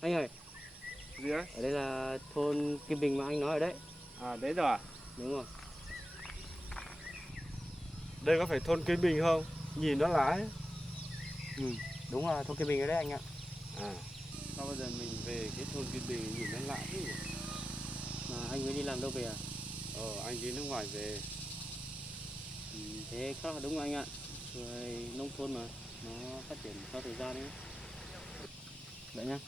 Anh ơi, Gì đấy? ở đây là thôn Kim Bình mà anh nói ở đấy. À đấy rồi à? Đúng rồi. Đây có phải thôn Kim Bình không? Nhìn nó lạ ấy. Ừ, đúng là thôn Kim Bình ở đấy anh ạ. À, sao bây giờ mình về cái thôn Kim Bình nhìn nó lạ thế nhỉ? Mà anh mới đi làm đâu về à? Anh đi nước ngoài về. Ừ, thế chắc là đúng rồi anh ạ. Rồi nông thôn mà, nó phát triển theo thời gian ấy. Vậy nhá,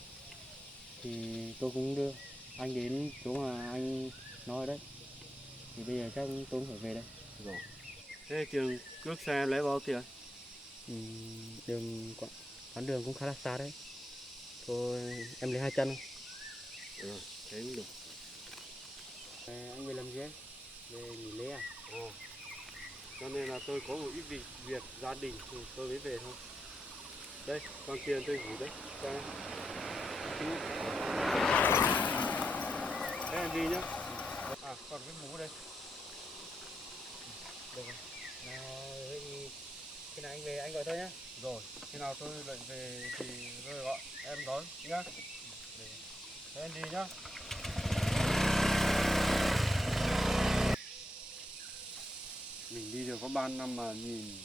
thì tôi cũng đưa anh đến chỗ mà anh nói ở đấy. Thì bây giờ chắc tôi cũng phải về đây. Rồi. Thế trường cước xe lấy bao tiền? Ừ, đường quãng đường cũng khá là xa đấy. Thôi em lấy 200 không? Ừ, thế cũng được. Anh về làm gì ấy? Về nghỉ lễ à? Cho nên là tôi có một ít việc gia đình thì tôi mới về thôi. Đây, con tiền tôi gửi đấy. Cho em. Thế em đi nhá. À, còn cái mũ đây. Được rồi. Nào, vậy thì khi nào anh về anh gọi tôi nhé. Rồi, khi nào tôi lại về thì tôi gọi em đón nhá. Thế em đi nhá. Mình đi được có 3 năm mà nhìn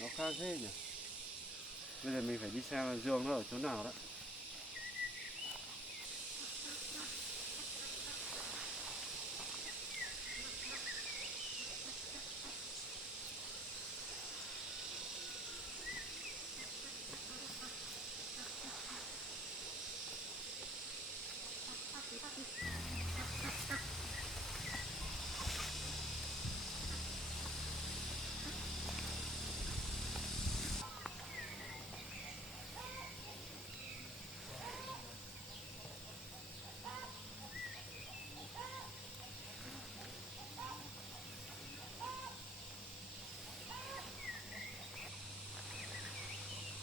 nó khác thế nhỉ. Bây giờ mình phải đi xem Dương nó ở chỗ nào đó.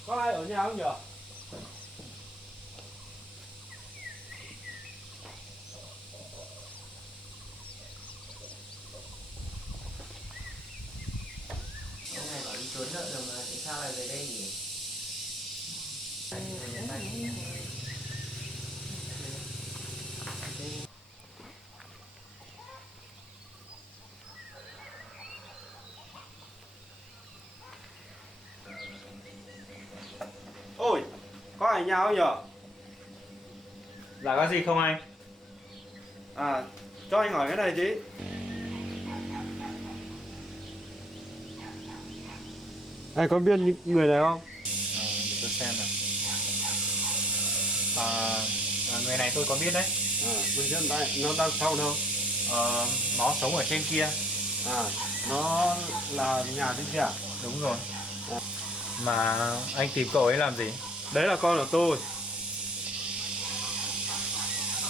Có ai ở nhà không nhỉ? Hôm nay bảo đi trốn nợ rồi mà tại sao lại về đây nhỉ? Ôi, có ai ở nhà không nhỉ? Là có gì không anh? À, cho anh hỏi cái này chứ. Anh có biết những người này không? Để tôi xem nào. Người này tôi có biết đấy. Mình hiện tại nó đang sau đâu? Nó sống ở trên kia. À, nó là nhà bên kia à? Đúng rồi. Mà anh tìm cậu ấy làm gì? Đấy là con của tôi.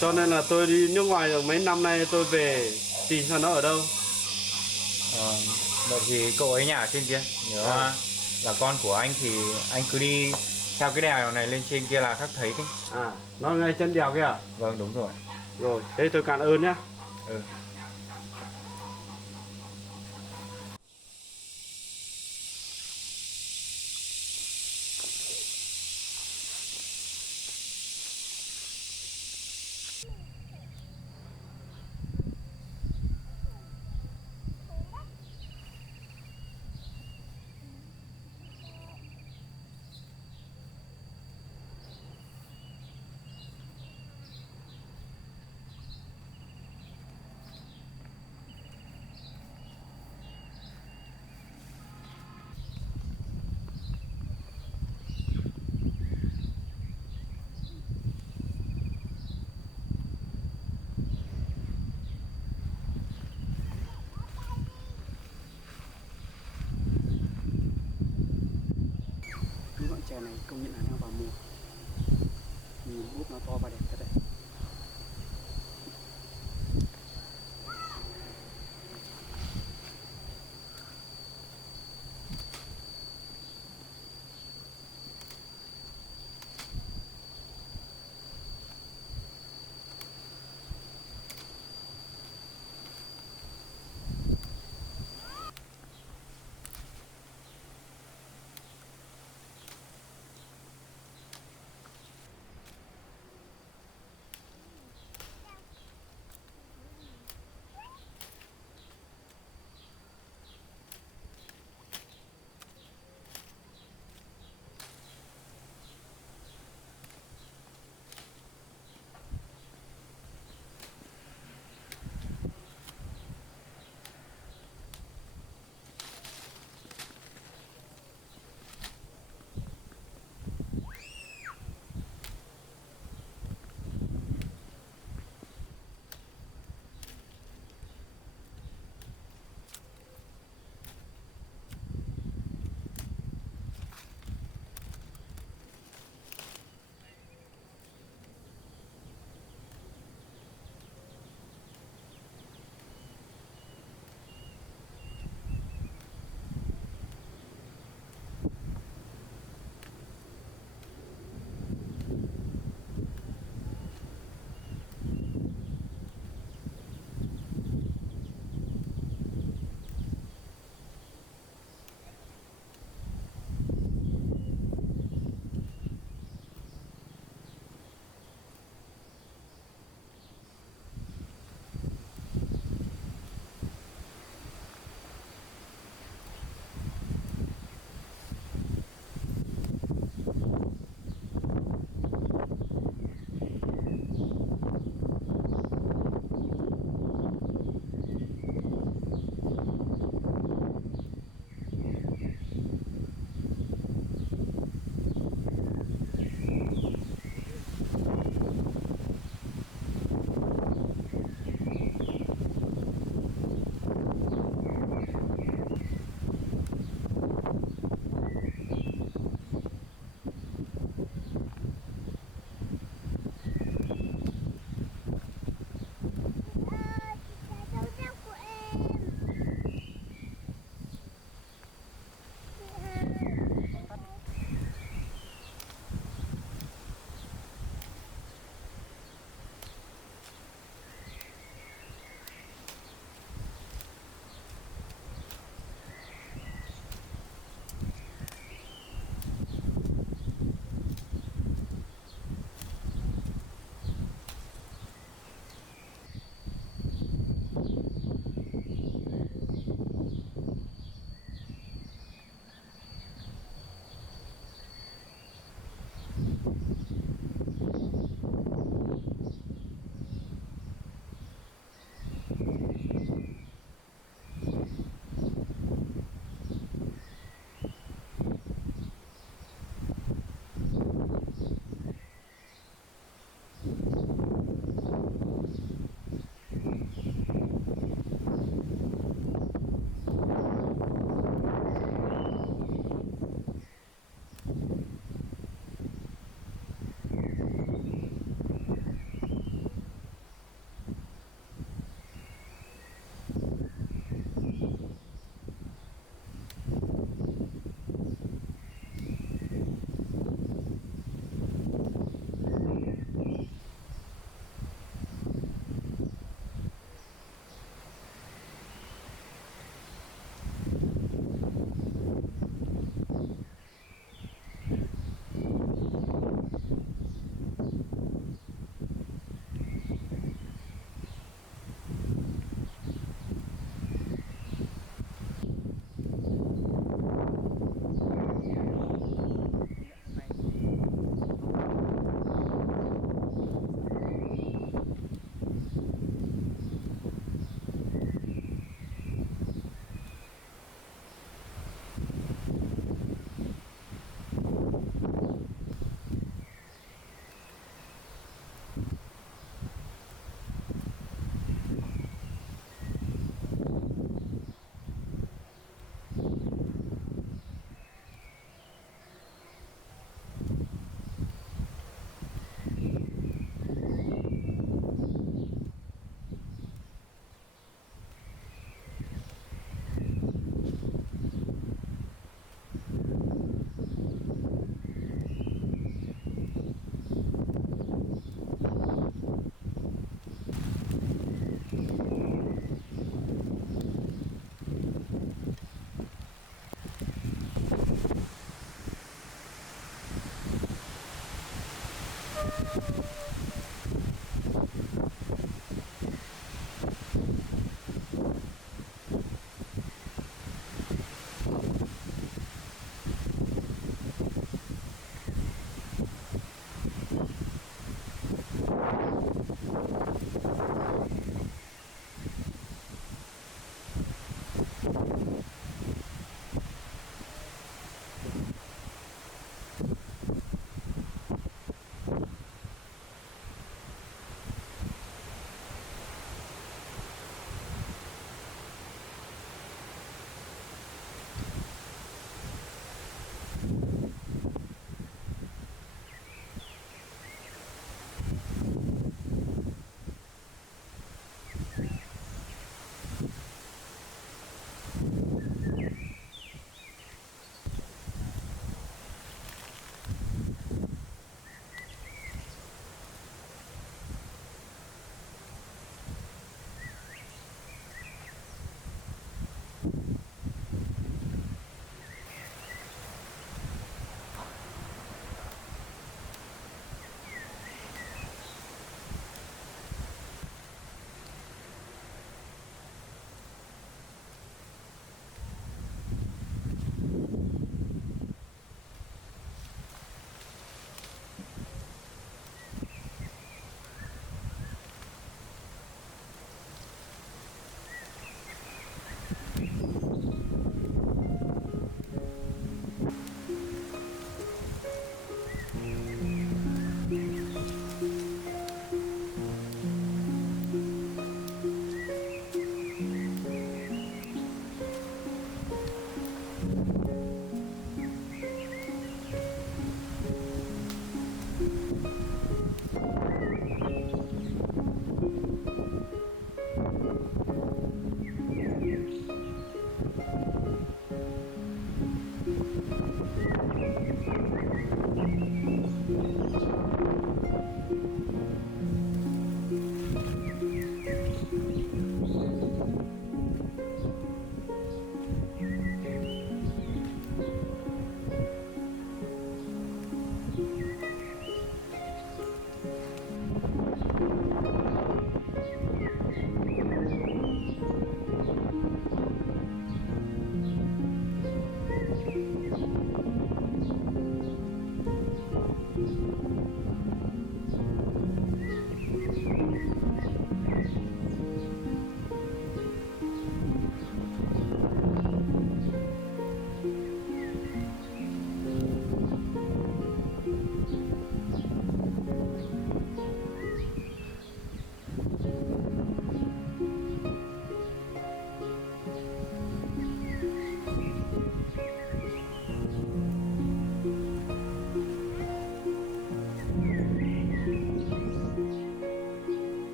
Cho nên là tôi đi nước ngoài được mấy năm nay tôi về tìm xem nó ở đâu. Ờ, Vậy thì cậu ấy nhà ở trên kia. Nhớ là con của anh thì anh cứ đi theo cái đèo này lên trên kia là khắc thấy đấy. À, nó ngay chân đèo kia à? Vâng, đúng rồi. Rồi, thế tôi cảm ơn nhé. Ừ. Những ngọn chè này công nhận là đang vào mùa. Nhìn úp nó to và đẹp thật đấy.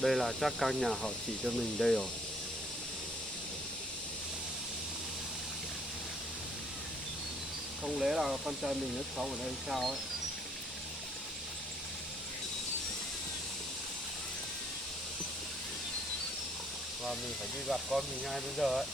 Đây là chắc căn nhà họ chỉ cho mình đây rồi. Không lẽ là con trai mình nó sống ở đây sao ấy. Và mình phải đi gặp con mình ngay bây giờ ấy.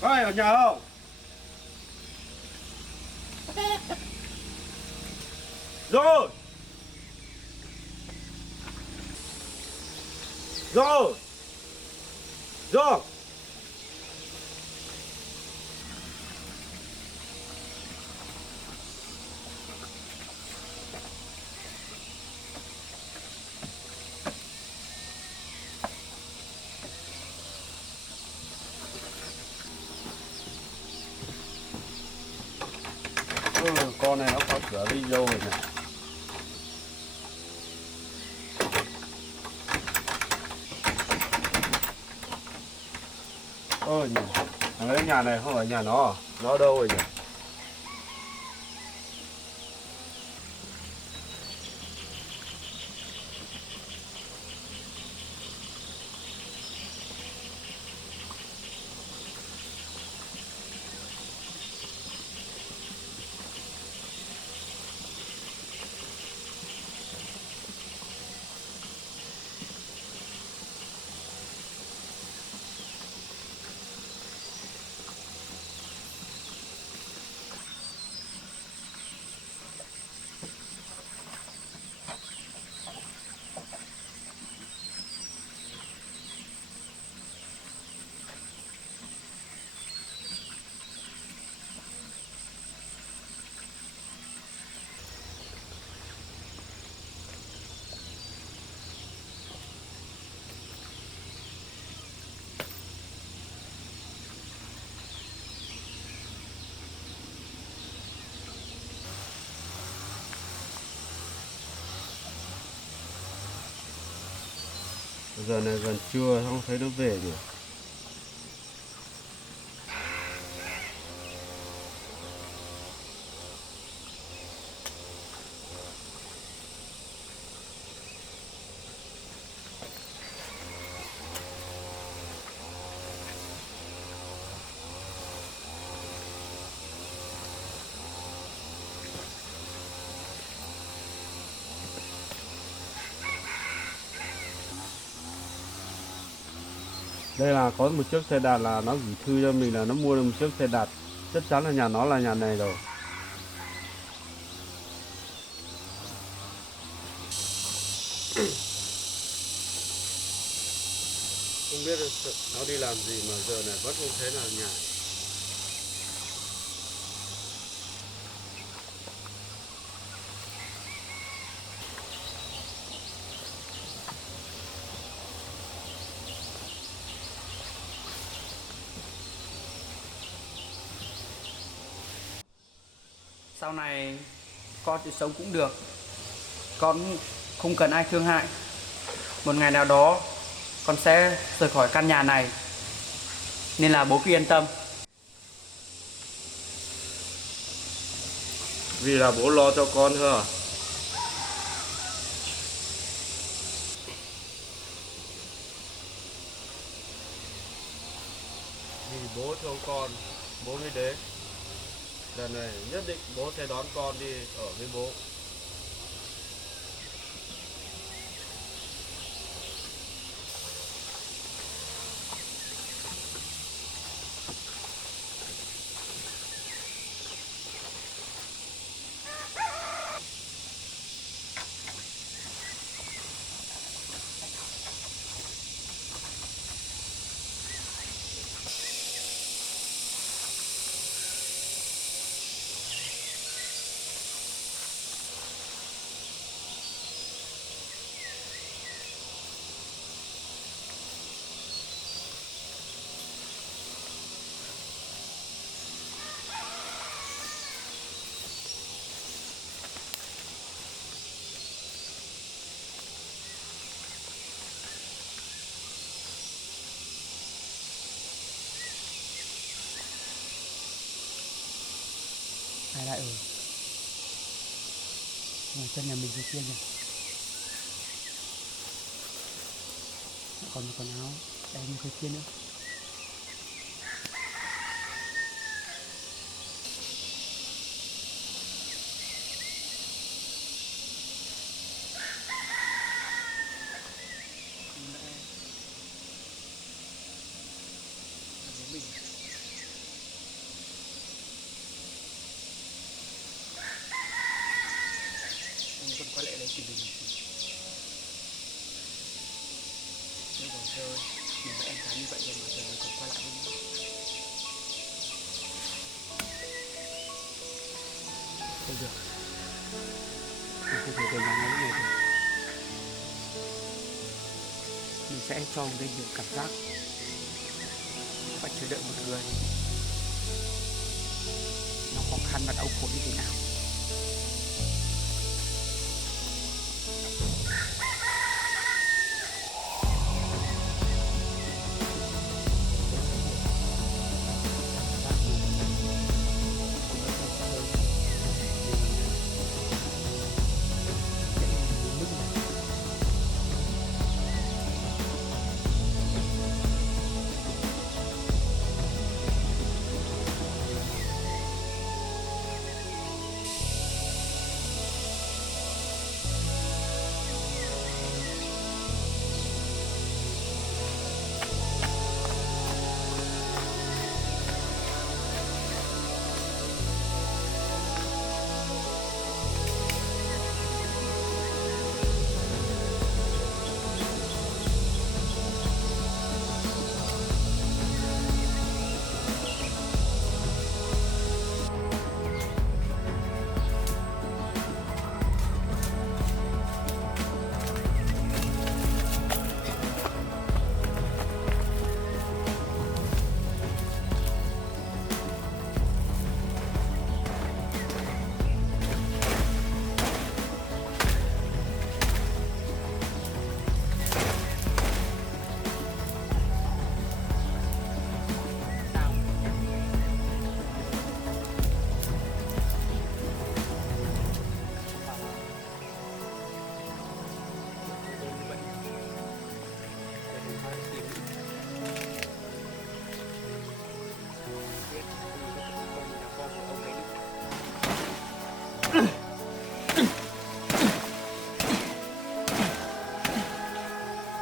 Có ai ở nhà không? Rồi. Rồi. Rồi. Con này nó có cửa đi rồi này. Ôi nhỉ, thằng ấy nhà này không phải nhà nó à? Nó đâu rồi nhỉ? Giờ này gần trưa không thấy nó về nhỉ. Đây là có một chiếc xe đạp là nó gửi thư cho mình là nó mua được một chiếc xe đạp. Chắc chắn là nhà nó là nhà này rồi. Không biết nó đi làm gì mà giờ này vẫn không thấy là nhà. Sau này con thì sống cũng được, con không cần ai thương hại. Một ngày nào đó con sẽ rời khỏi căn nhà này, nên là bố cứ yên tâm. Vì là bố lo cho con thôi à? Vì bố thương con, bố mới đến. Lần này nhất định bố sẽ đón con đi ở với bố. Ai lại ở ngoài sân nhà mình dưới kia rồi. Còn một quần áo em như cái kia nữa. Con quay lại đây thì mình bây giờ mình với em thấy như vậy rồi mà giờ mình còn quay lại với nhau. Thôi được, mình không thể về nhà ngay lúc này được. Mình sẽ cho một cái nhiều cảm giác phải chờ đợi một người nó khó khăn và đau khổ như thế nào.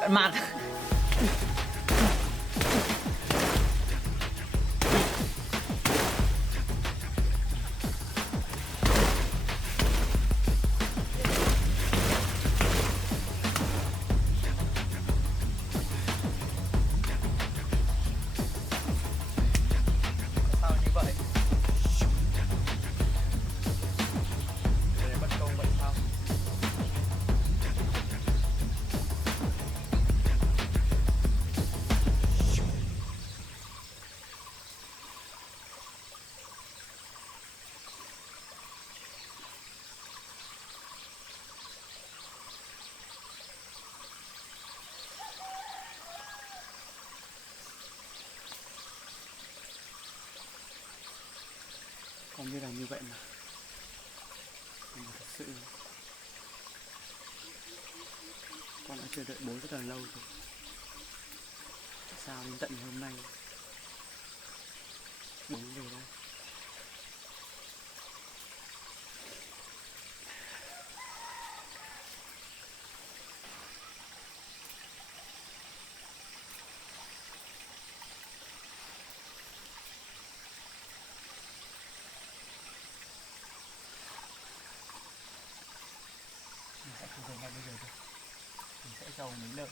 Mặt. Sao như vậy? Để bất công vậy sao? Không biết là như vậy mà. Nhưng mà thật sự con đã chờ đợi bố rất là lâu rồi. Tại sao đến tận hôm nay bố mới về đây? Mình sẽ không về ngay bây giờ được. Mình sẽ giàu mấy lời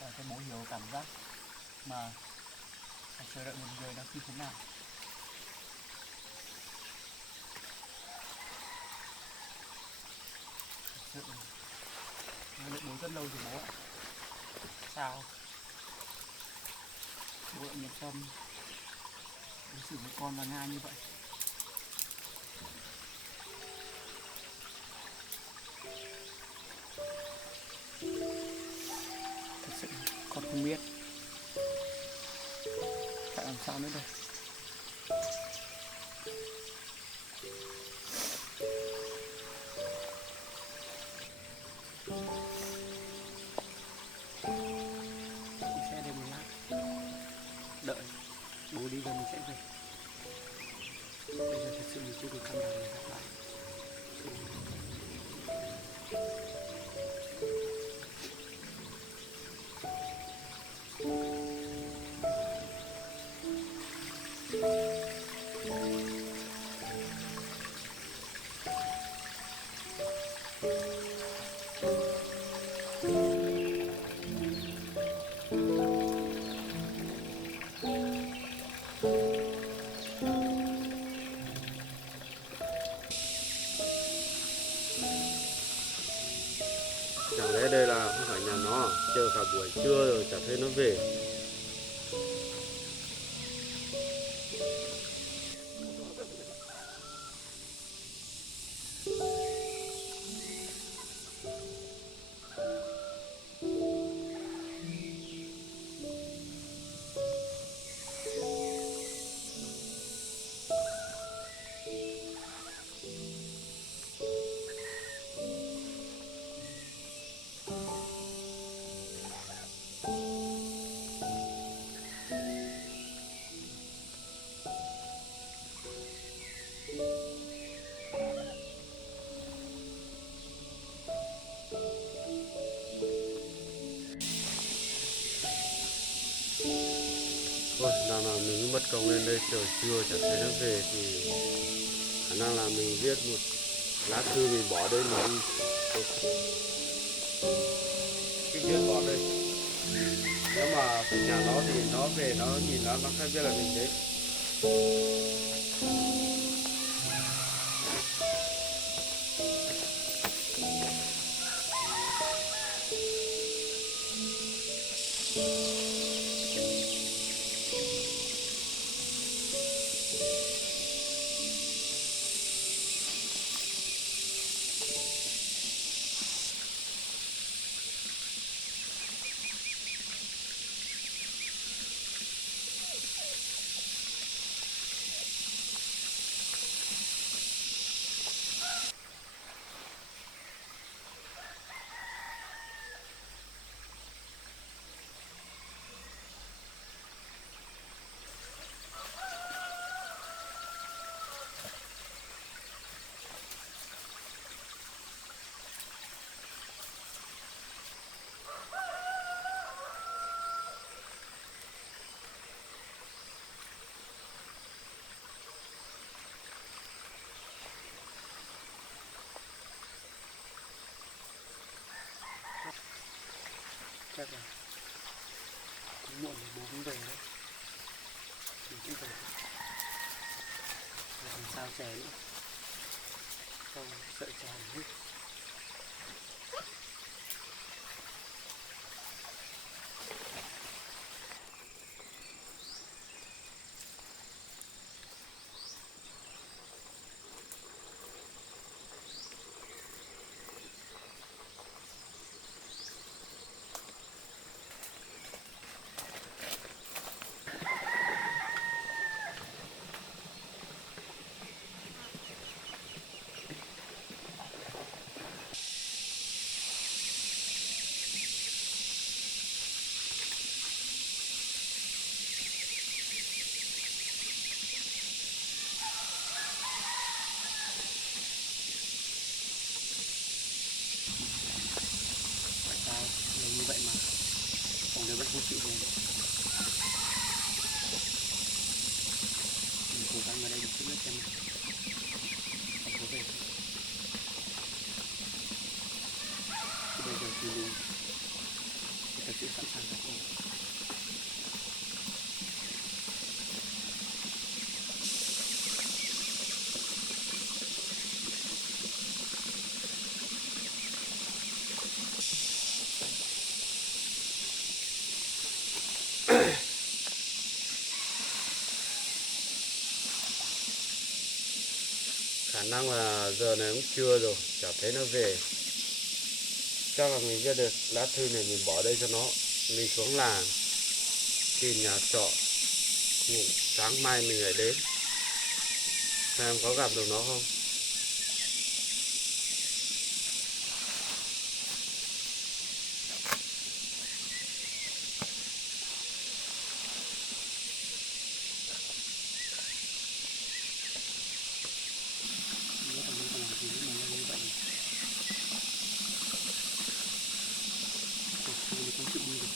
và cho bố hiểu cảm giác mà phải chờ đợi một người nó như thế nào. Thật sự nó đợi bố rất lâu rồi bố ạ. Sao bố lại nhiệt tâm đối xử với con và Nga như vậy? Thật sự con không biết phải làm sao nữa đây. Chị sẽ để một lát, đợi bố đi rồi mình sẽ về. Bây giờ thật sự mình chưa được căn đảm để gặp lại. Chẳng lẽ đây là không phải nhà nó à? Chờ cả buổi trưa rồi chả thấy nó về. Thôi, nào nào mình cứ mất công lên đây chờ trưa chả thấy nó về thì khả năng là mình viết một lá thư mình bỏ đây mà đi. Cái viết bỏ đây. Nếu mà phải nhà nó thì nó về nó nhìn nó sẽ biết là mình đấy. cũng về đấy, mình cũng về. Làm sao chè nữa, không sợ chè hết. Tại sao lâu như vậy mà ông đều vẫn không chịu về? Mình cố gắng ở đây một chút nữa xem ông có về không. Chứ bây giờ thì mình thật sự sẵn sàng rồi. Khả năng là giờ này cũng trưa rồi, chả thấy nó về. Chắc là mình viết được lá thư này mình bỏ đây cho nó. Mình xuống làng tìm nhà trọ ngủ, sáng mai mình lại đến xem có gặp được nó không. Không biết ông ấy còn làm gì nữa mà lâu như vậy. Cuộc sống thì không chịu đi được.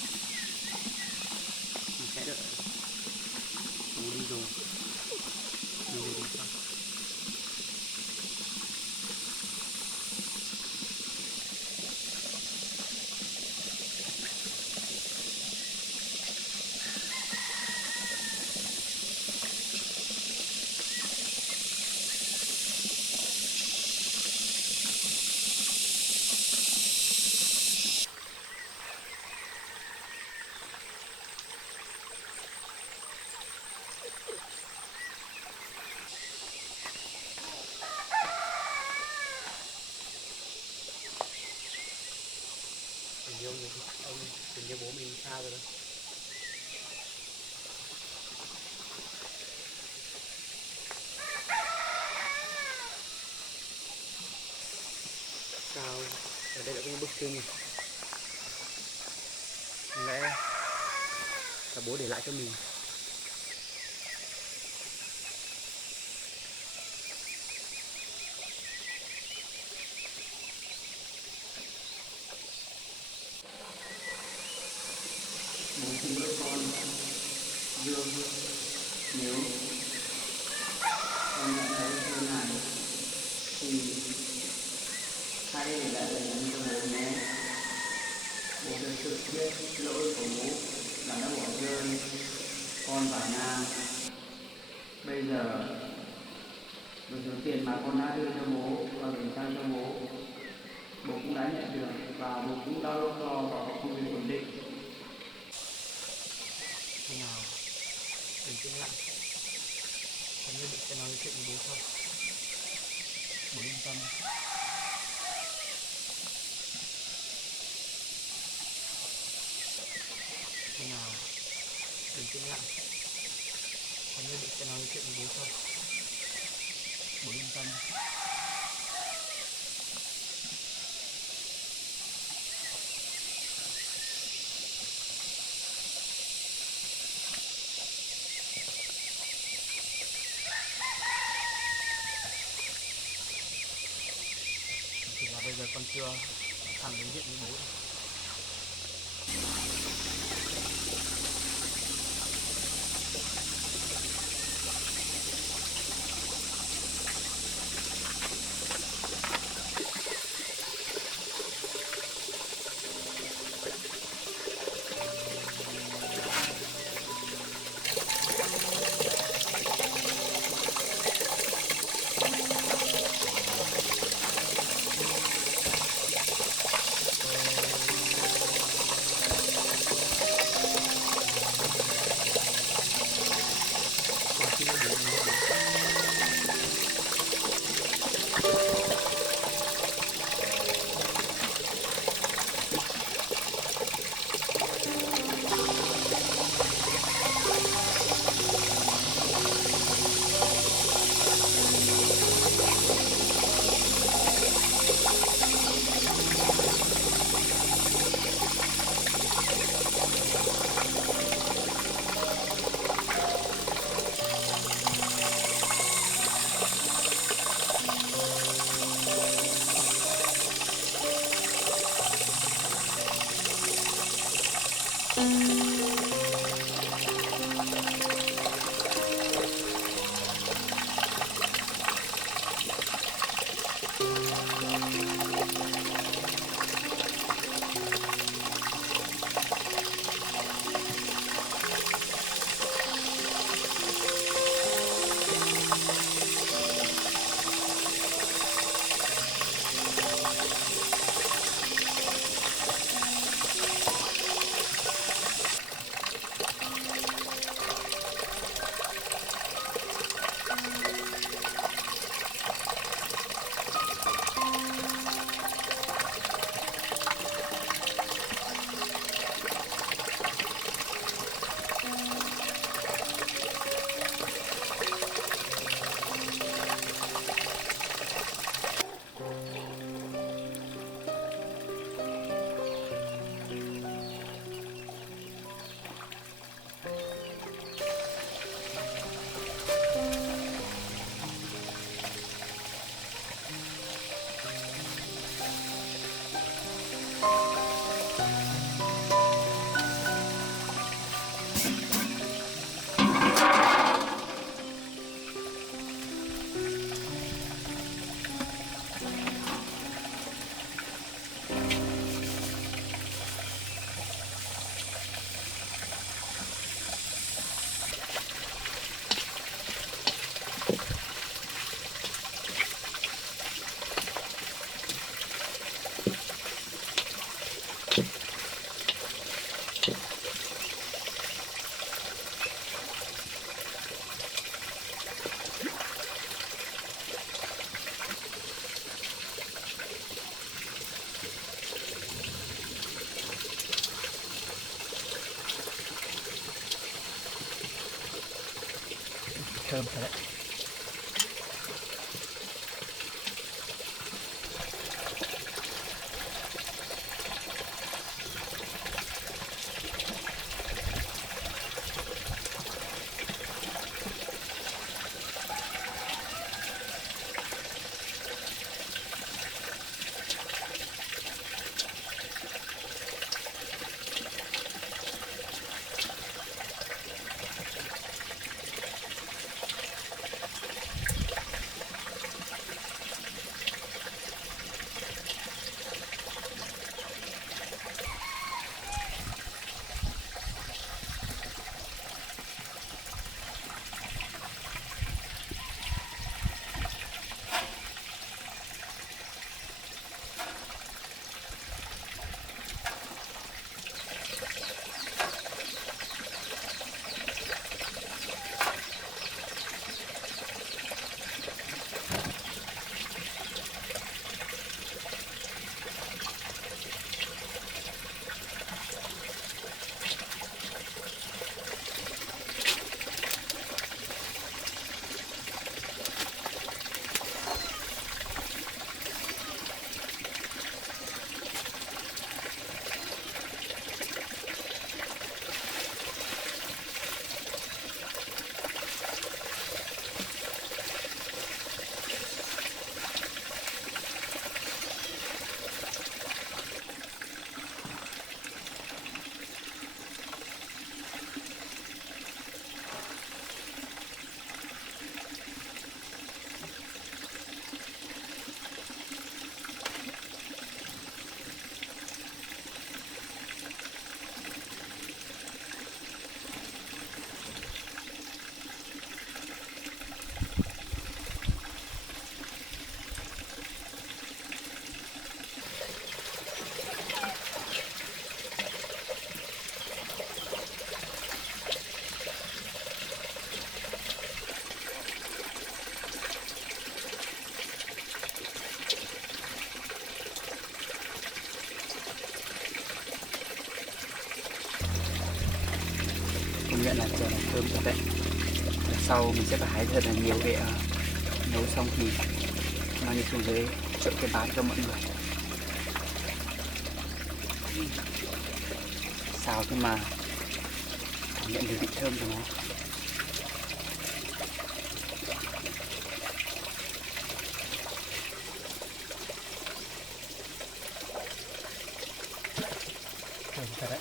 Mình sẽ đợi bố đi rồi mình về đến sau. Tình yêu bố mình xa rồi đó. Sao ở đây lại có một bức thư? Có lẽ là bố để lại cho mình. Bố xin lỗi con Dương, nếu con nhận thấy thư này thì hãy để lại lời nhắn cho bố nhé. Bố thật sự biết lỗi của bố là đã bỏ rơi con và Nam. Bây giờ với số tiền mà con đã đưa cho bố và gửi sang cho bố, bố cũng đã nhận được và bố cũng đã lo vào công việc ổn định. Khi nào bình tĩnh lại, con nhất định sẽ nói chuyện với bố sau. Bố yên tâm. Khi nào bình tĩnh lại, con nhất định sẽ nói chuyện với bố sau. Bố yên tâm. Chỉ là bây giờ con chưa thẳng đến diện với bố rồi. thơm thật đấy. Công nhận là chè này thơm thật đấy. Lần sau mình sẽ phải hái thật là nhiều để nấu xong thì mang đi xuống dưới chợ cái bán cho mọi người. Xào nhưng mà cảm nhận được vị thơm của nó. Thơm thật đấy.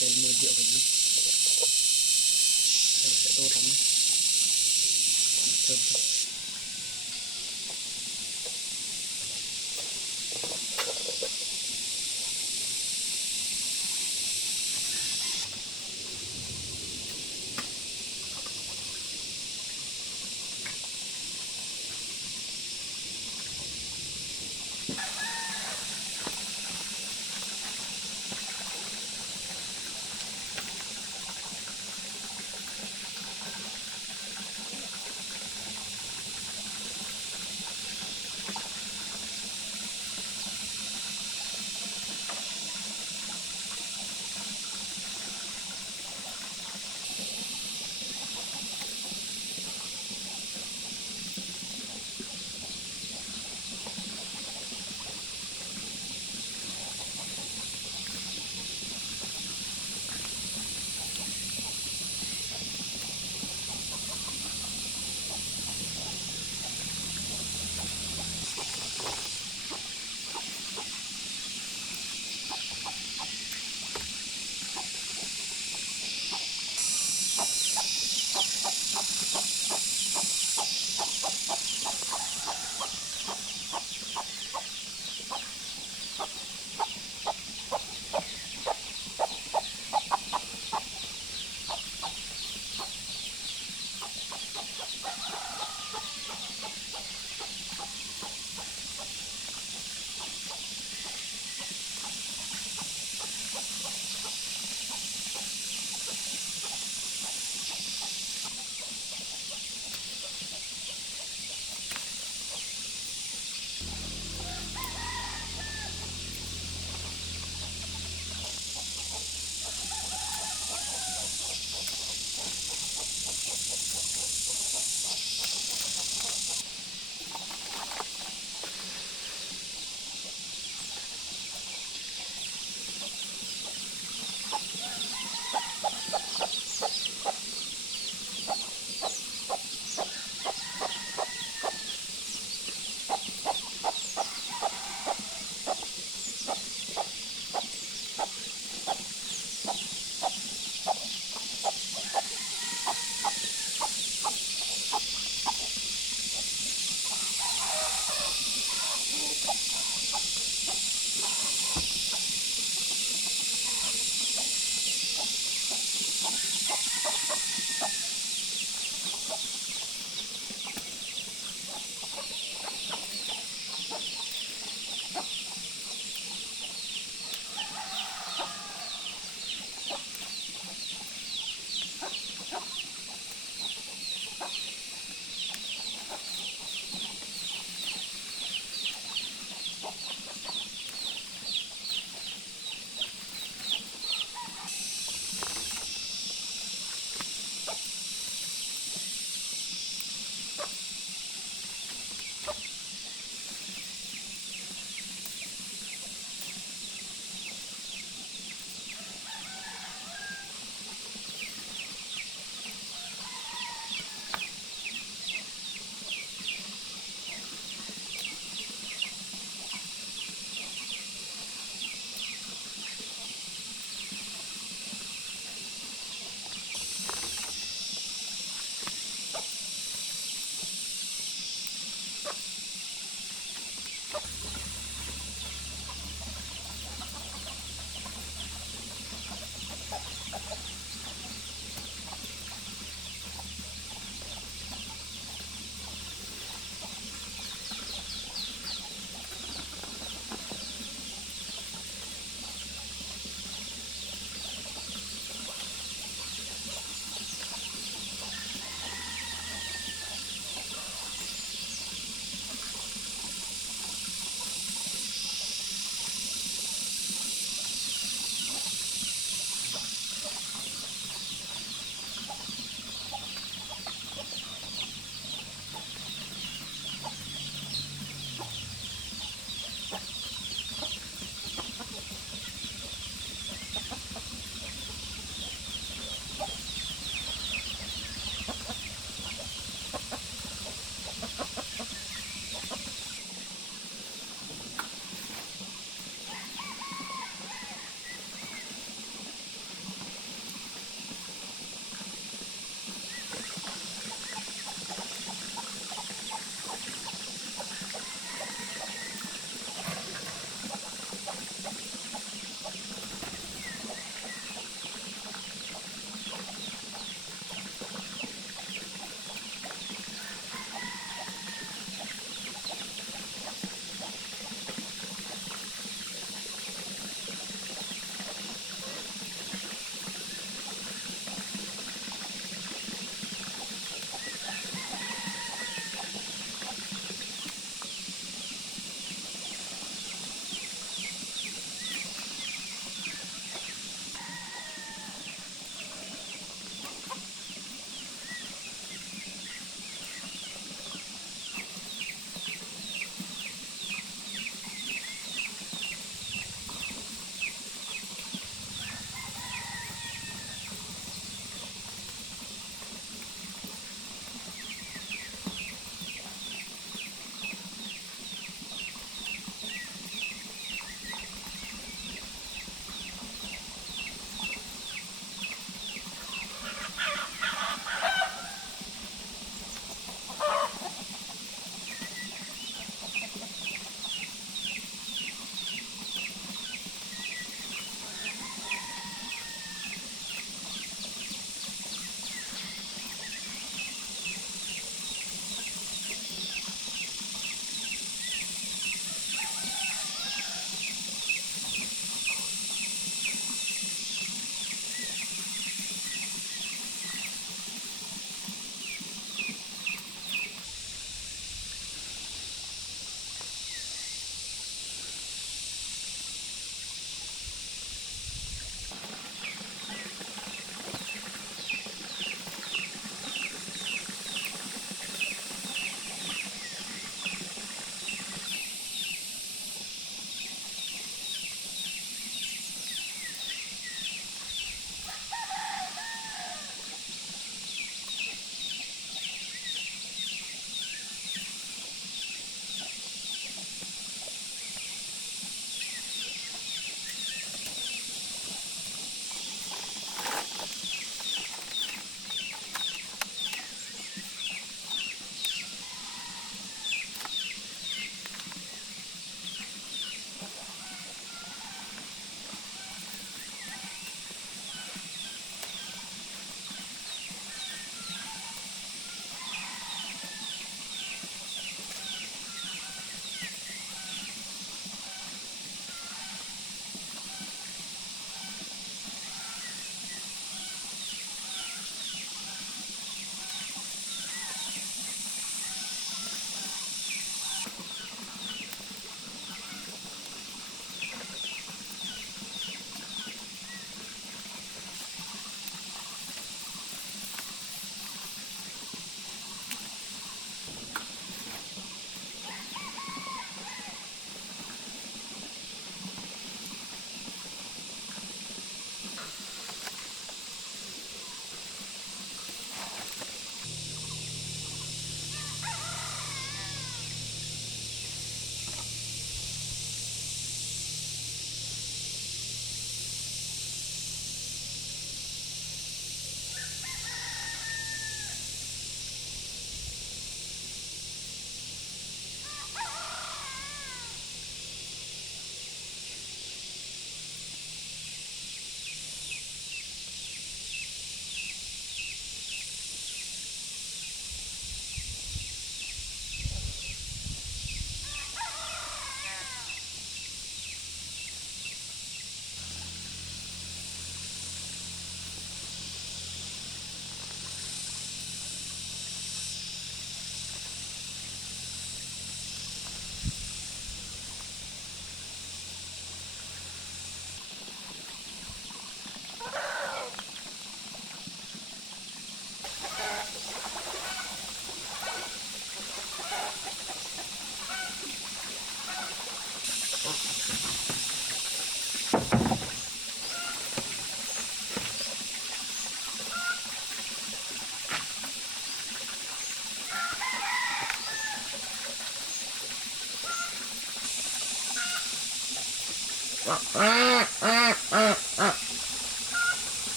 Tên mua rượu của nó. Đây là sẽ tô thắm. Thơm thật.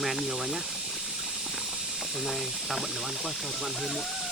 Men nhiều quá nhá. Hôm nay tao bận nấu ăn quá cho tao ăn hơi muộn.